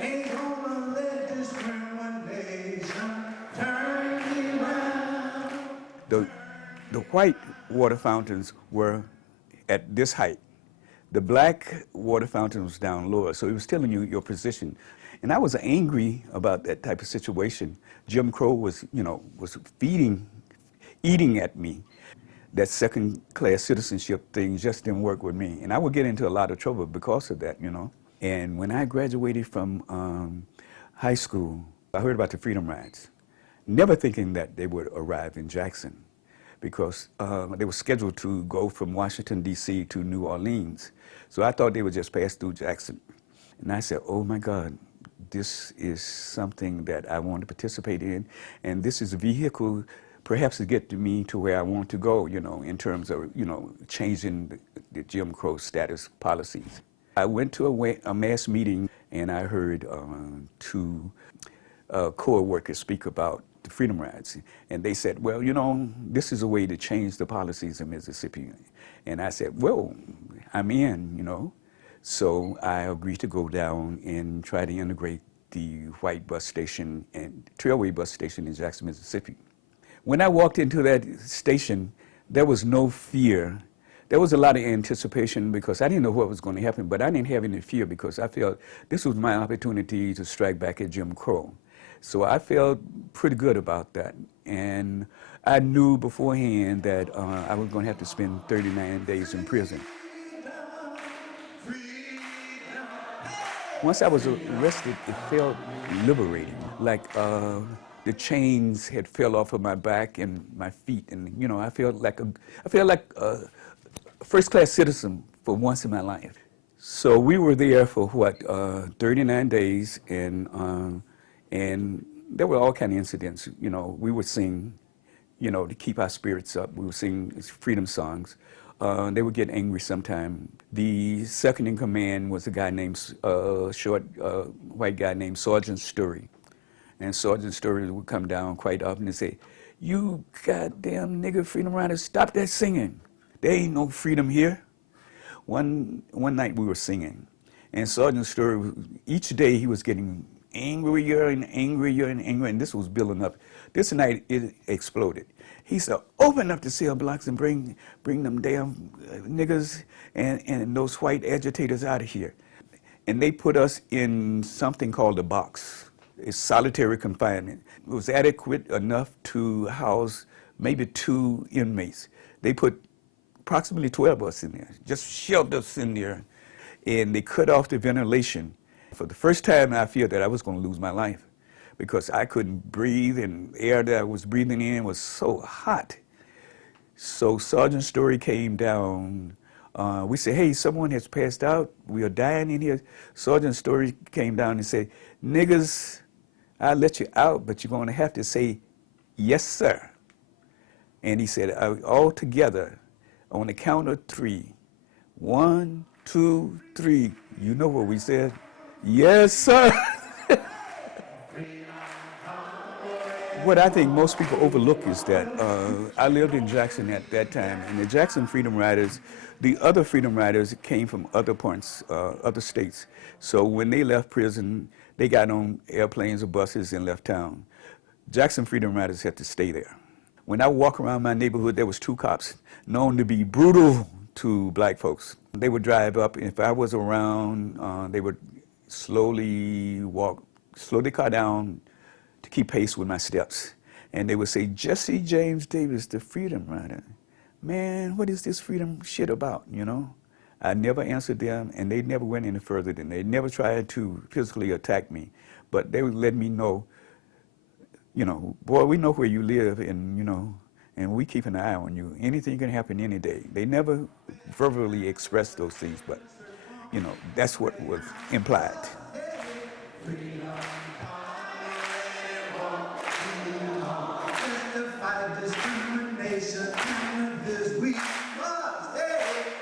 Ain't gonna let discrimination turn me around. The white water fountains were at this height. The black water fountain was down lower, so it was telling you your position. And I was angry about that type of situation. Jim Crow was, was eating at me. That second-class citizenship thing just didn't work with me. And I would get into a lot of trouble because of that, And when I graduated from high school, I heard about the Freedom Rides, never thinking that they would arrive in Jackson, because they were scheduled to go from Washington, D.C. to New Orleans. So I thought they would just pass through Jackson. And I said, oh my God, this is something that I want to participate in, and this is a vehicle perhaps to get to me to where I want to go, in terms of, changing the Jim Crow status policies. I went to a mass meeting, and I heard two Corps workers speak about the Freedom Rides. And they said, well, this is a way to change the policies in Mississippi. And I said, well, I'm in, So I agreed to go down and try to integrate the white bus station and Trailway bus station in Jackson, Mississippi. When I walked into that station, there was no fear. There was a lot of anticipation because I didn't know what was going to happen, but I didn't have any fear because I felt this was my opportunity to strike back at Jim Crow. So I felt pretty good about that. And I knew beforehand that I was going to have to spend 39 days in prison. Once I was arrested, it felt liberating, like the chains had fell off of my back and my feet, and I felt like a first-class citizen for once in my life. So we were there for 39 days, and there were all kind of incidents. We would sing, to keep our spirits up. We would sing freedom songs. They would get angry sometime. The second in command was a guy named, short white guy named Sergeant Story. And Sergeant Story would come down quite often and say, you goddamn nigger freedom riders, stop that singing. There ain't no freedom here. One night we were singing, and Sergeant Story, each day he was getting angrier and angrier and angrier, and this was building up. This night it exploded. He said, open up the cell blocks and bring them damn niggers and those white agitators out of here. And they put us in something called a box. It's solitary confinement. It was adequate enough to house maybe 2 inmates. They put approximately 12 of us in there, just shoved us in there, and they cut off the ventilation. For the first time, I feared that I was going to lose my life because I couldn't breathe, and the air that I was breathing in was so hot. So Sergeant Story came down. We said, hey, someone has passed out. We are dying in here. Sergeant Story came down and said, niggas, I'll let you out, but you're going to have to say, yes, sir. And he said, all together, on the count of 3. 1, 2, 3. You know what we said? Yes, sir. What I think most people overlook is that I lived in Jackson at that time, and the Jackson Freedom Riders, the other Freedom Riders came from other parts, other states. So when they left prison, they got on airplanes or buses and left town. Jackson Freedom Riders had to stay there. When I walk around my neighborhood, there was 2 cops known to be brutal to black folks. They would drive up, and if I was around, they would slowly slow the car down to keep pace with my steps. And they would say, Jesse James Davis, the Freedom Rider. Man, what is this freedom shit about, I never answered them, and they never went any further than they never tried to physically attack me. But they would let me know, boy, we know where you live, and, and we keep an eye on you. Anything can happen any day. They never verbally expressed those things, but, that's what was implied. Discrimination, this we must, hey.